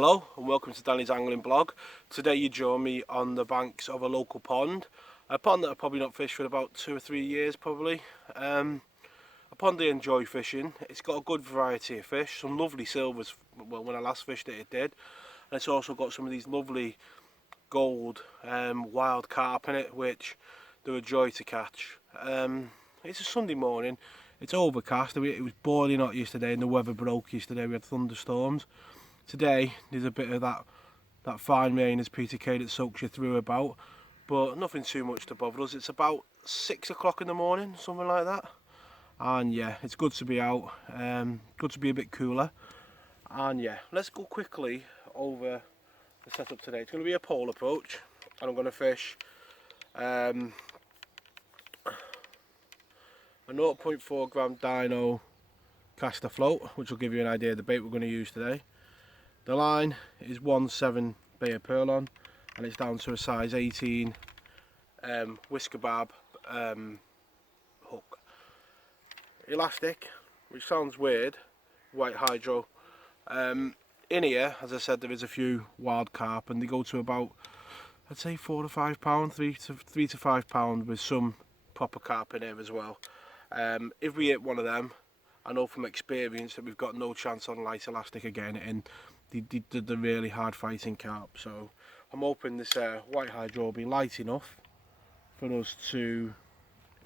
Hello and welcome to Danny's Angling Blog. Today you join me on the banks of a local pond. A pond that I've probably not fished for about 2 or 3 years probably. A pond I enjoy fishing. It's got a good variety of fish, some lovely silvers, well when I last fished it did. And it's also got some of these lovely gold wild carp in it, which they're a joy to catch. It's a Sunday morning, it's overcast, it was boiling hot yesterday and the weather broke yesterday, we had thunderstorms. Today there's a bit of that fine rain as Peter Kay that soaks you through about, but nothing too much to bother us. It's about 6 o'clock in the morning, something like that, and yeah, it's good to be out, good to be a bit cooler. And yeah, let's go quickly over the setup today. It's going to be a pole approach and I'm going to fish a 0.4 gram dino caster float, which will give you an idea of the bait we're going to use today. The line is 1/7 Bay of Purlon and it's down to a size 18 whisker barb hook. Elastic, which sounds weird, white hydro. In here, as I said, there is a few wild carp and they go to about, I'd say 4 to 5 pound, 3 to 5 pound, with some proper carp in here as well. If we hit one of them, I know from experience that we've got no chance on light elastic of getting it in. The really hard fighting carp, so I'm hoping this white hydro will be light enough for us to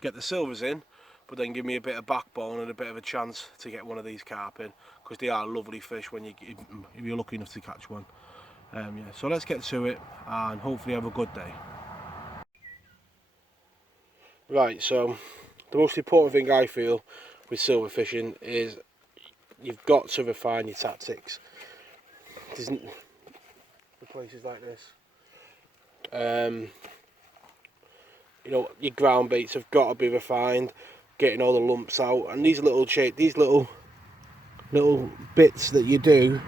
get the silvers in, but then give me a bit of backbone and a bit of a chance to get one of these carp in, because they are lovely fish when if you're lucky enough to catch one. Yeah, so let's get to it and hopefully have a good day. Right, so the most important thing I feel with silver fishing is you've got to refine your tactics. It isn't the places like this. You know, your ground baits have got to be refined, getting all the lumps out, and these little bits that you do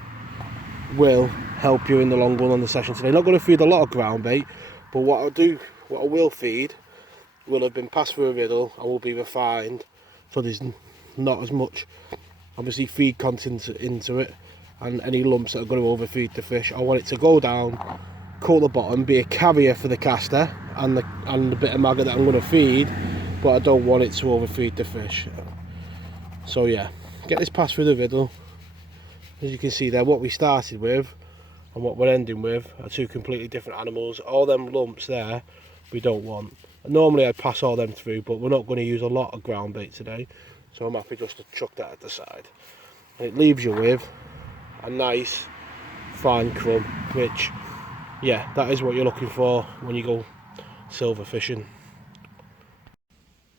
will help you in the long run on the session today. Not going to feed a lot of ground bait, but what I will feed will have been passed through a riddle and will be refined, so there's not as much obviously feed content into it and any lumps that are going to overfeed the fish. I want it to go down, coat the bottom, be a carrier for the caster and the bit of maggot that I'm going to feed, but I don't want it to overfeed the fish. So yeah, get this passed through the riddle. As you can see there, what we started with and what we're ending with are two completely different animals. All them lumps there we don't want. Normally I'd pass all them through, but we're not going to use a lot of ground bait today, so I'm happy just to chuck that at the side. And it leaves you with a nice fine crumb, which, yeah, that is what you're looking for when you go silver fishing.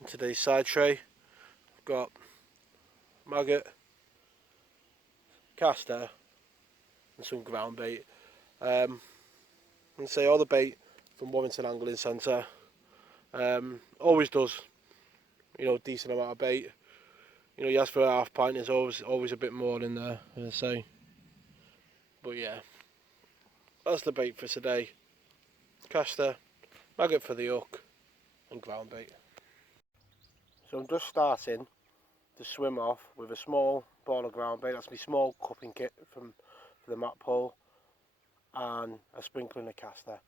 In today's side tray, I've got maggot, caster and some ground bait. And say all the bait from Warrington Angling Centre. Always does, you know, decent amount of bait. You know, you ask for a half pint, there's always a bit more in there, as I say. But yeah, that's the bait for today. Caster, maggot for the hook, and ground bait. So I'm just starting to swim off with a small ball of ground bait. That's my small cupping kit for the mat pole, and a sprinkling of caster.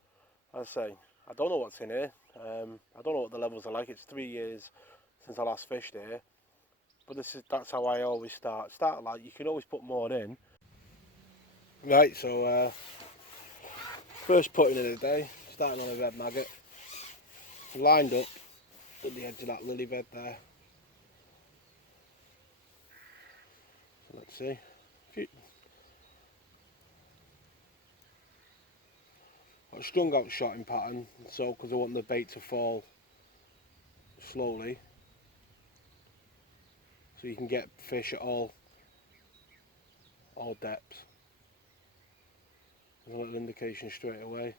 As I say, I don't know what's in here. I don't know what the levels are like. It's 3 years since I last fished here, but that's how I always start. Start light. You can always put more in. Right, so first putting in of the day, starting on a red maggot, lined up at the edge of that lily bed there. So let's see. I've strung out shotting pattern, so because I want the bait to fall slowly, so you can get fish at all depths. There's a little indication straight away.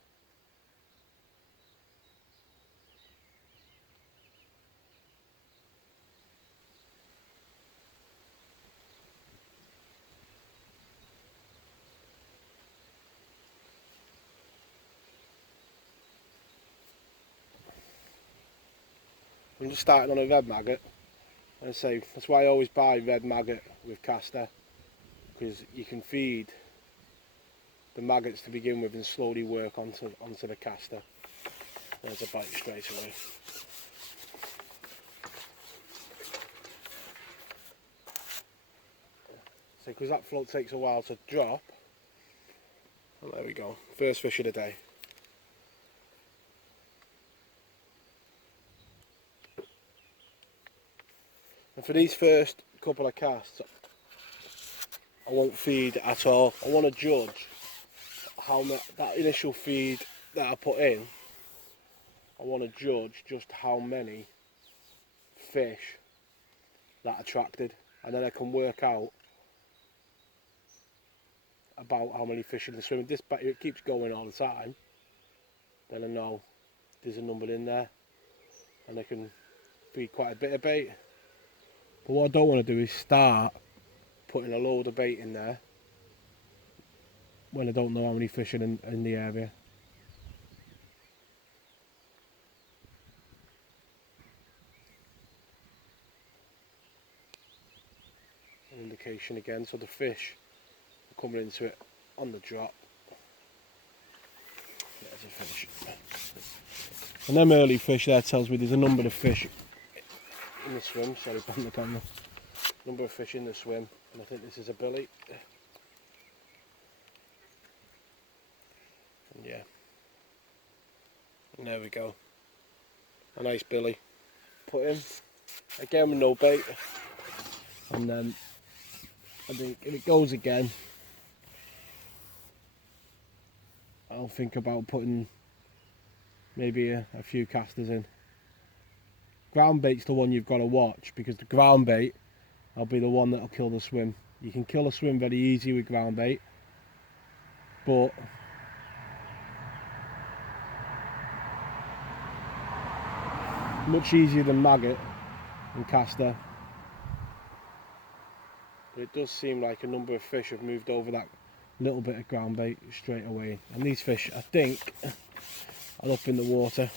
I'm just starting on a red maggot, and I say that's why I always buy red maggot with caster, because you can feed the maggots to begin with and slowly work onto the caster. There's a bite straight away. So because that float takes a while to drop, well, there we go, first fish of the day. And for these first couple of casts, I won't feed at all. I want to judge how that initial feed that I put in, I want to judge just how many fish that attracted, and then I can work out about how many fish in the swim. This it keeps going all the time, then I know there's a number in there and I can feed quite a bit of bait. But what I don't want to do is start putting a load of bait in there when I don't know how many fish are in the area. An indication again, so the fish are coming into it on the drop. There's a fish. And them early fish there tells me there's a number of fish in the swim. Sorry, on the camera. Number of fish in the swim, and I think this is a billy. And yeah, and there we go. A nice billy. Put in again with no bait, and then I think if it goes again, I'll think about putting maybe a few casters in. Ground bait's the one you've got to watch, because the ground bait will be the one that'll kill the swim. You can kill a swim very easy with ground bait, but much easier than maggot and caster. But it does seem like a number of fish have moved over that little bit of ground bait straight away, and these fish I think are up in the water,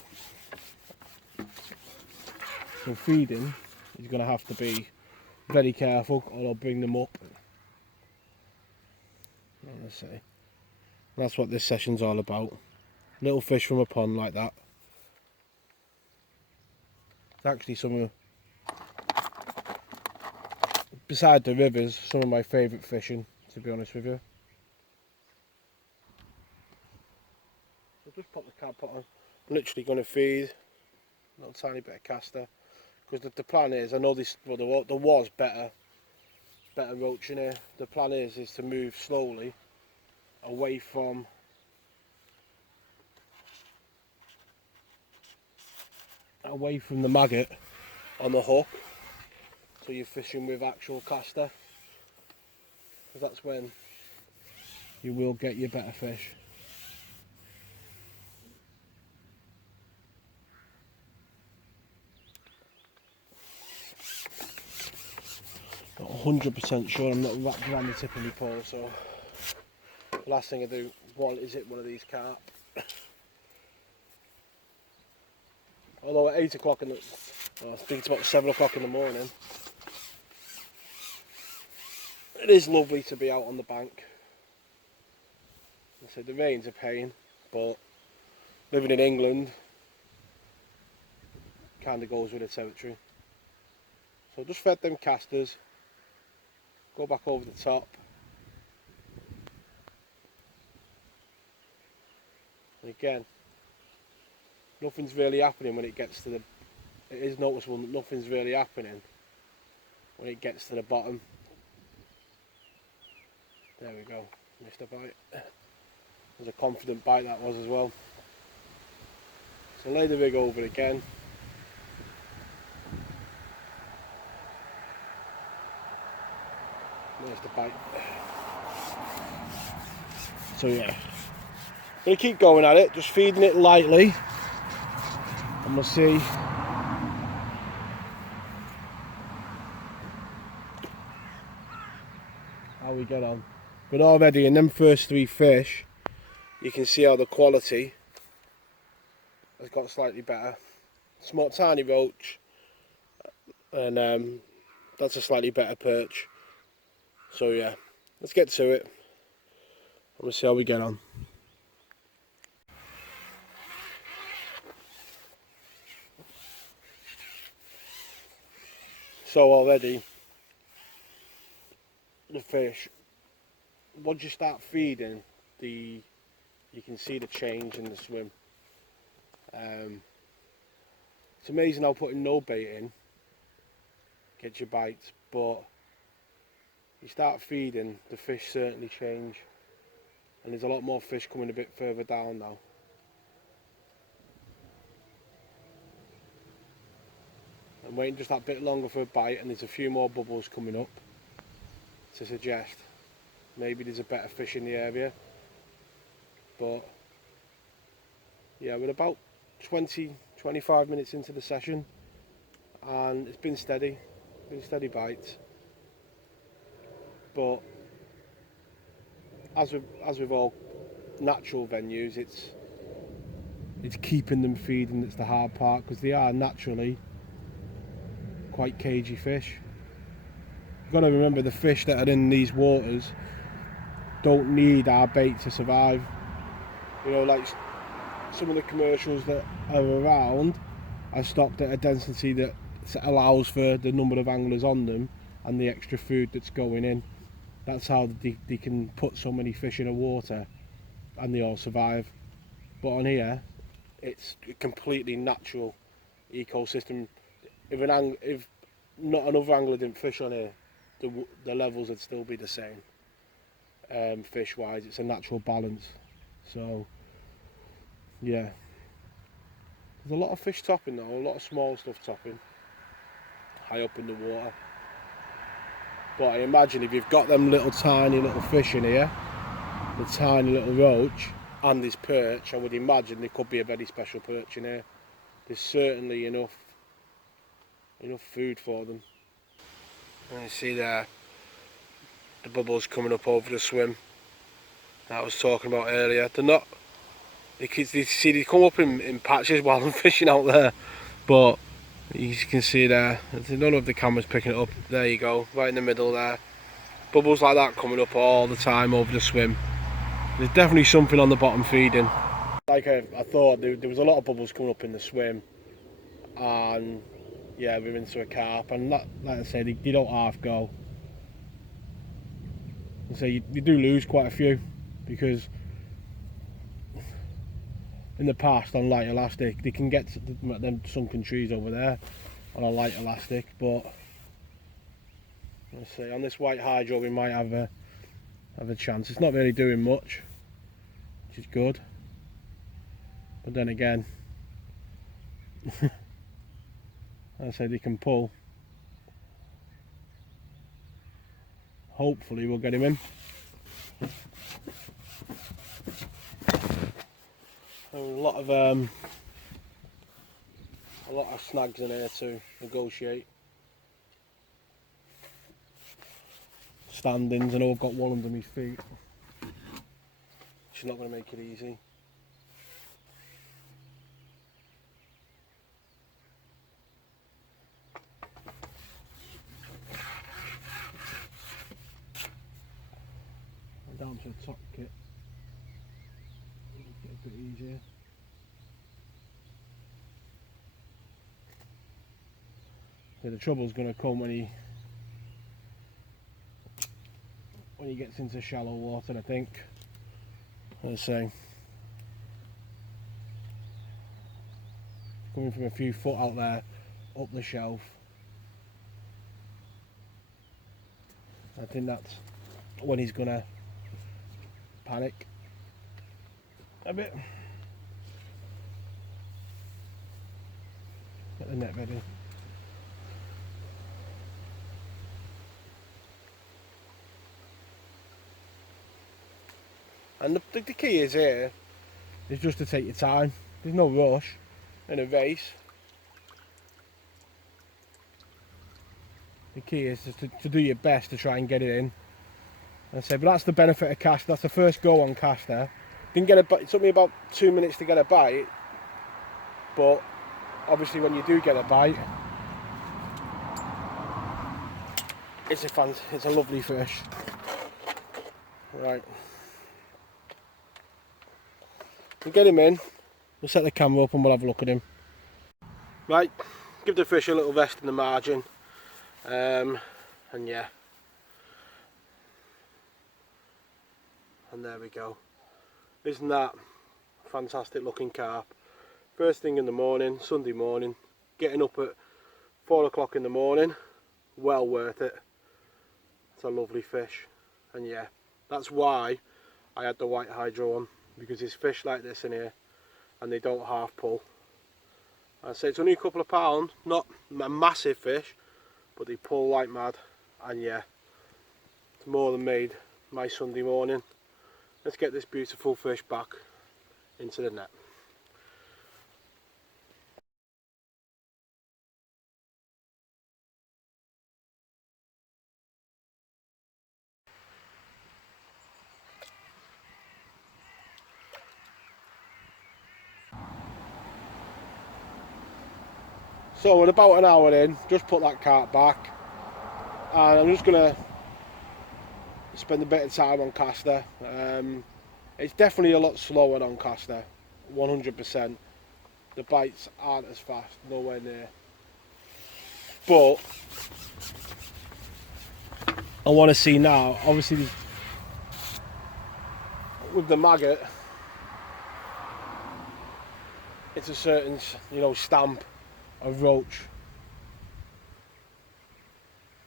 so feeding is going to have to be very careful or I'll bring them up. Let's see, that's what this session's all about. Little fish from a pond like that. It's actually some of, beside the rivers, some of my favourite fishing, to be honest with you. So just pop the carp pot on. I'm literally going to feed a little tiny bit of caster, because the plan is, I know this, well, there was better roach in here. The plan is to move slowly away from the maggot on the hook, so you're fishing with actual caster, because that's when you will get your better fish. Not 100% sure, I'm not wrapped around the tip of my pole, so the last thing I do is hit one of these carp. Although at 8 o'clock I think it's about 7 o'clock in the morning, it is lovely to be out on the bank. So the rain's a pain, but living in England kind of goes with the territory. So just fed them casters, go back over the top, and again, nothing's really happening when it gets to the, it is noticeable that nothing's really happening when it gets to the bottom. There we go, missed a bite. It was a confident bite that was as well. So lay the rig over again. There's the bite. So yeah, I'm going to keep going at it, just feeding it lightly, and we'll see how we get on. But already in them first 3 fish, you can see how the quality has got slightly better. Small tiny roach, and that's a slightly better perch. So yeah, let's get to it. We'll see how we get on. So already, the fish, once you start feeding, you can see the change in the swim. It's amazing how putting no bait in gets you bites, but you start feeding, the fish certainly change, and there's a lot more fish coming a bit further down now. I'm waiting just that bit longer for a bite, and there's a few more bubbles coming up to suggest maybe there's a better fish in the area. But yeah, we're about 20-25 minutes into the session, and it's been steady bites. But as with all natural venues, it's keeping them feeding that's the hard part, because they are naturally quite cagey fish. You've got to remember, the fish that are in these waters don't need our bait to survive. You know, like some of the commercials that are around are stocked at a density that allows for the number of anglers on them and the extra food that's going in. That's how they can put so many fish in the water and they all survive. But on here, it's a completely natural ecosystem. If not another angler didn't fish on here, the levels would still be the same. Fish wise, it's a natural balance. So yeah, there's a lot of fish topping though, a lot of small stuff topping high up in the water. But I imagine if you've got them tiny little fish in here, the tiny little roach and this perch, I would imagine there could be a very special perch in here. There's certainly enough food for them. And you see there, the bubbles coming up over the swim that I was talking about earlier. They're not, they come up in patches while I'm fishing out there, but you can see there, none of the cameras picking it up. There you go, right in the middle there. Bubbles like that coming up all the time over the swim. There's definitely something on the bottom feeding. Like I thought, there was a lot of bubbles coming up in the swim, and yeah, we're into a carp, and like I said, they don't half go. So you do lose quite a few, because in the past on light elastic they can get to them sunken trees over there on a light elastic, but let's see, on this white hydro we might have a chance. It's not really doing much, which is good, but then again, I say they can pull. Hopefully we'll get him in. A lot of snags in here to negotiate. Standings, I know I've got one under my feet, which is not going to make it easy. Down to a top kit, make it a bit easier. Yeah, the trouble's going to come when he gets into shallow water, I think. Let's say, coming from a few foot out there up the shelf, I think that's when he's going to panic a bit. Get the net ready. And the key is here is just to take your time. There's no rush in a race. The key is to do your best to try and get it in. I say, but that's the benefit of cast. That's the first go on cast there. Didn't get a bite. It took me about 2 minutes to get a bite, but obviously when you do get a bite, it's a lovely fish. Right. We'll get him in, we'll set the camera up and we'll have a look at him. Right, give the fish a little rest in the margin, and yeah, and there we go. Isn't that a fantastic looking carp? First thing in the morning, Sunday morning, getting up at 4 o'clock in the morning, well worth it. It's a lovely fish, and yeah, that's why I had the white hydro on, because there's fish like this in here and they don't half pull. I say it's only a couple of pounds, not a massive fish, but they pull like mad, and yeah, it's more than made my Sunday morning. Let's get this beautiful fish back into the net. So we're about an hour in, just put that carp back, and I'm just going to spend a bit of time on caster. It's definitely a lot slower on caster, 100%. The bites aren't as fast, nowhere near. But I want to see now, obviously with the maggot, it's a certain, stamp of roach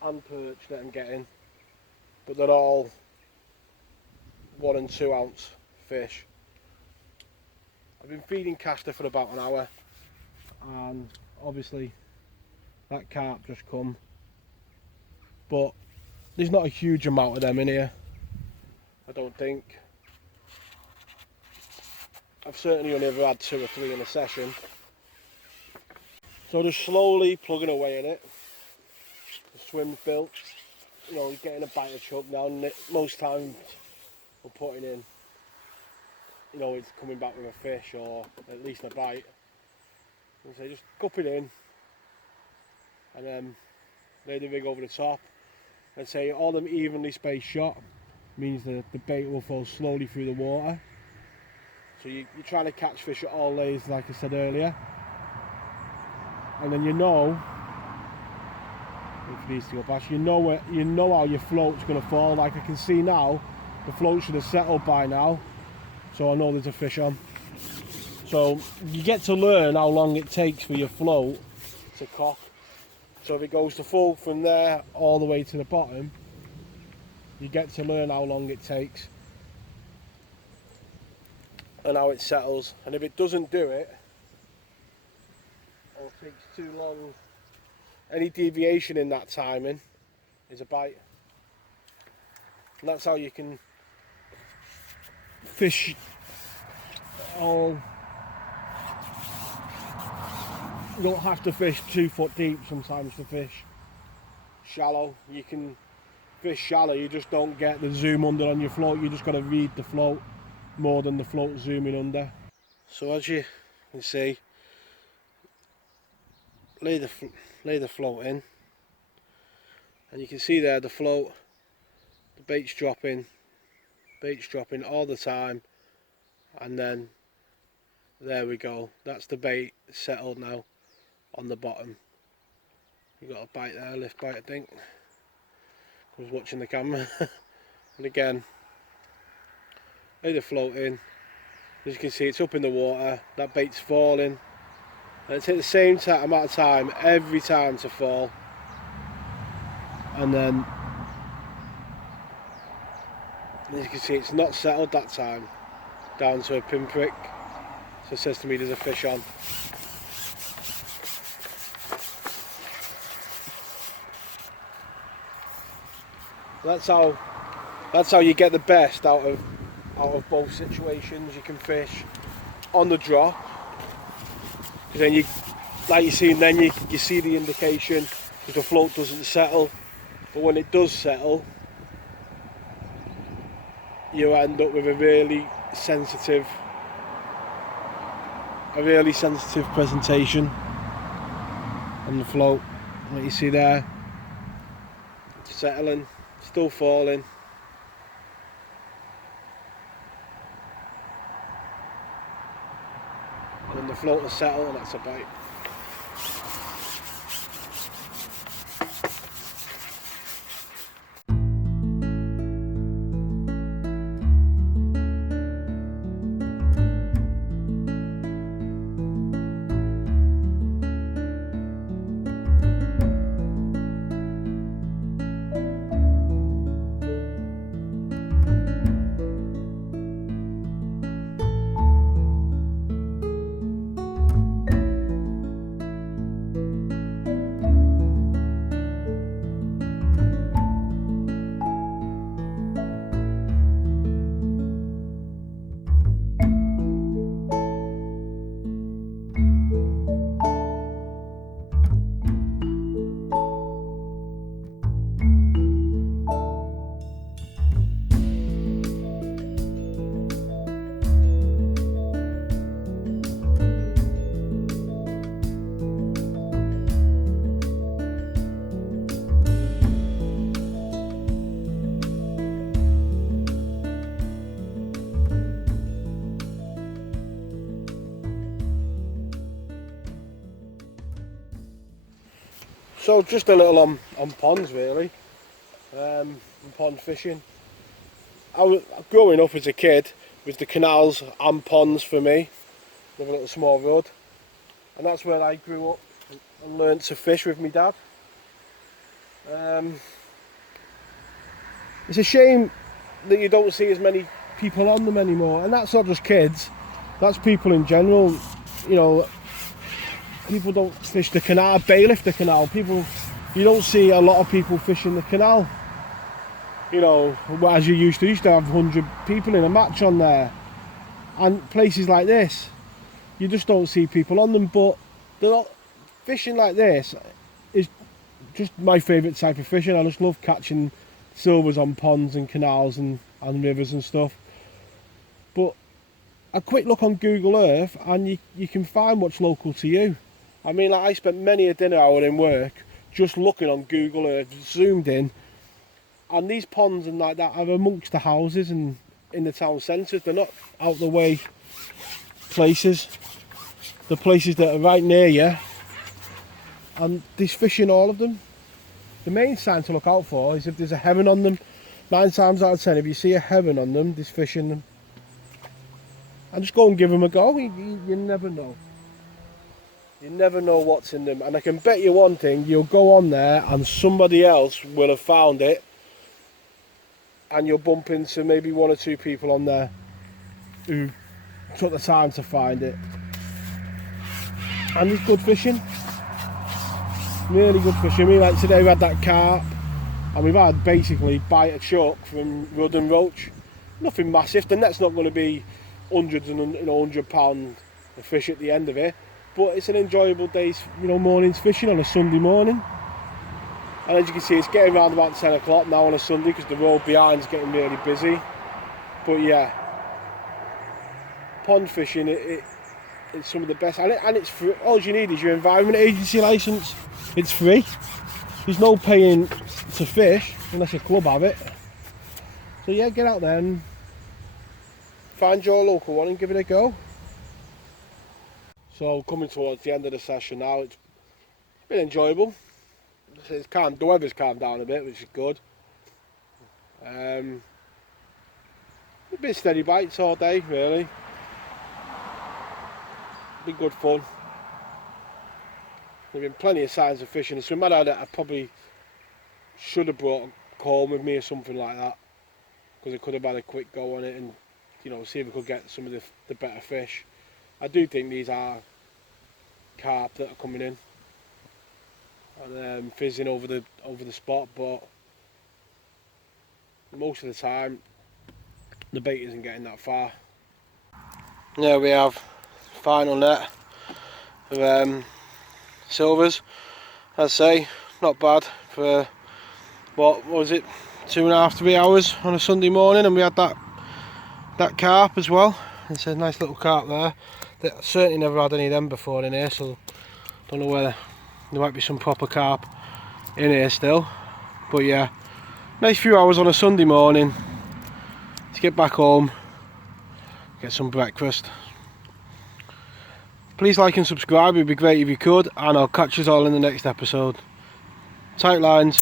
and perch that I'm getting, but they're all 1 and 2 ounce fish. I've been feeding caster for about an hour, and obviously that carp just come, but there's not a huge amount of them in here, I don't think. I've certainly only ever had 2 or 3 in a session. So just slowly plugging away in it. The swim's built, he's getting a bite of chuck now, and most times we're putting in, it's coming back with a fish or at least a bite. And so just cup it in and then lay the rig over the top, and say all them evenly spaced shot means that the bait will fall slowly through the water. So you're trying to catch fish at all layers, like I said earlier, and then if these to go past, you know how your float's going to fall. Like I can see now, the float should have settled by now, so I know there's a fish on. So you get to learn how long it takes for your float to cock. So if it goes to full from there all the way to the bottom, you get to learn how long it takes and how it settles. And if it doesn't do it, or takes too long, any deviation in that timing is a bite. And that's how you can fish all. You don't have to fish 2 foot deep sometimes to fish shallow. You can fish shallow, you just don't get the zoom under on your float. You just got to read the float more than the float zooming under. So as you can see, lay the float in, and you can see there the float, the bait's dropping all the time, and then there we go, that's the bait settled now on the bottom. You got a bite there, lift bite I think. I was watching the camera. And again, lay the float in, as you can see it's up in the water, that bait's falling, and it takes the same amount of time every time to fall, and then as you can see it's not settled that time down to a pinprick, so it says to me there's a fish on. That's how you get the best out of both situations. You can fish on the drop, because then you see the indication if the float doesn't settle, but when it does settle, you end up with a really sensitive presentation on the float. Like you see there, settling, still falling. float and settle, and that's a bite. So just a little on ponds really, and pond fishing. I was growing up as a kid with the canals and ponds for me, with a little small road, and that's where I grew up and learnt to fish with my dad. It's a shame that you don't see as many people on them anymore, and that's not just kids, that's people in general. You know, people don't fish the canal, bailiff the canal. You don't see a lot of people fishing the canal. You know, as you used to have 100 people in a match on there. And places like this, you just don't see people on them. But fishing like this is just my favourite type of fishing. I just love catching silvers on ponds and canals and rivers and stuff. But a quick look on Google Earth and you can find what's local to you. I mean, like, I spent many a dinner hour in work just looking on Google Earth, zoomed in, and these ponds and like that are amongst the houses and in the town centres. They're not out the way places. The places that are right near you, and there's fish in all of them. The main sign to look out for is if there's a heron on them. 9 times out of 10, if you see a heron on them, there's fish in them. And just go and give them a go. You never know. You never know what's in them, and I can bet you one thing, you'll go on there and somebody else will have found it, and you'll bump into maybe 1 or 2 people on there who took the time to find it. And it's good fishing, really good fishing. I mean, like today we had that carp, and we've had basically bite a chuck from rudd and roach. Nothing massive, the net's not going to be hundreds and £100 of fish at the end of it. But it's an enjoyable day's, morning's fishing on a Sunday morning. And as you can see, it's getting around about 10 o'clock now on a Sunday because the road behind is getting really busy. But yeah, pond fishing, it's some of the best. And it's free. All you need is your Environment Agency licence. It's free. There's no paying to fish unless your club have it. So yeah, get out there and find your local one and give it a go. So coming towards the end of the session now, it's been enjoyable. It's calmed, the weather's calmed down a bit, which is good. A bit steady bites all day, really. Been good fun. There've been plenty of signs of fishing. It's a matter that I probably should have brought a comb with me or something like that, because I could have had a quick go on it and see if we could get some of the better fish. I do think these are carp that are coming in and fizzing over the spot, but most of the time the bait isn't getting that far. There we have final net of silvers. I'd say not bad for what was it, 2.5 to 3 hours on a Sunday morning, and we had that carp as well. It's a nice little carp there. I've certainly never had any of them before in here, so don't know whether there might be some proper carp in here still. But yeah, nice few hours on a Sunday morning to get back home, get some breakfast. Please like and subscribe, it'd be great if you could, and I'll catch us all in the next episode. Tight lines.